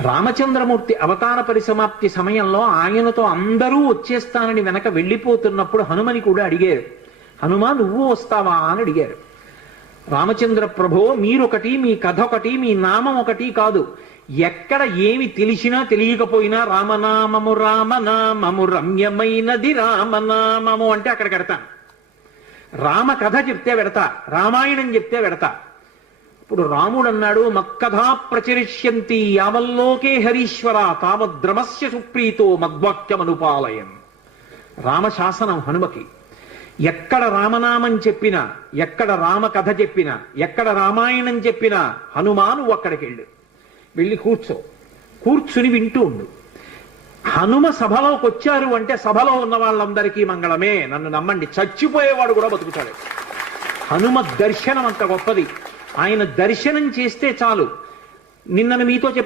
రామచంద్రమూర్తి అవతార పరిసమాప్తి సమయంలో ఆయనతో అందరూ వచ్చేస్తానని వెనక వెళ్ళిపోతున్నప్పుడు హనుమని కూడా అడిగారు. హనుమ నువ్వు వస్తావా అని అడిగారు. రామచంద్ర ప్రభో, మీరొకటి, మీ కథ ఒకటి, మీ నామం ఒకటి కాదు. ఎక్కడ ఏమి తెలిసినా తెలియకపోయినా రామనామము రామనామము రమ్యమైనది రామనామము అంటే అక్కడ పెడతాను. రామ కథ చెప్తే పెడతా, రామాయణం చెప్తే పెడతా. ఇప్పుడు రాముడు అన్నాడు, మక్కథా ప్రచరిష్యంతి యావల్లోకే హరీశ్వర తావద్రమస్య సుప్రీతో మద్వాక్యమనుపాలయం. రామశాసనం హనుమకి. ఎక్కడ రామనామం చెప్పినా, ఎక్కడ రామ కథ చెప్పినా, ఎక్కడ రామాయణం చెప్పినా హనుమా నువ్వు అక్కడికి వెళ్ళి కూర్చుని వింటూ ఉండు. హనుమ సభలోకి వచ్చారు అంటే సభలో ఉన్న వాళ్ళందరికీ మంగళమే. నన్ను నమ్మండి, చచ్చిపోయేవాడు కూడా బతుకుతాడు. హనుమ దర్శనం అంత గొప్పది. ఆయన దర్శనం చేస్తే చాలు. నిన్నను మీతో చెప్పాను,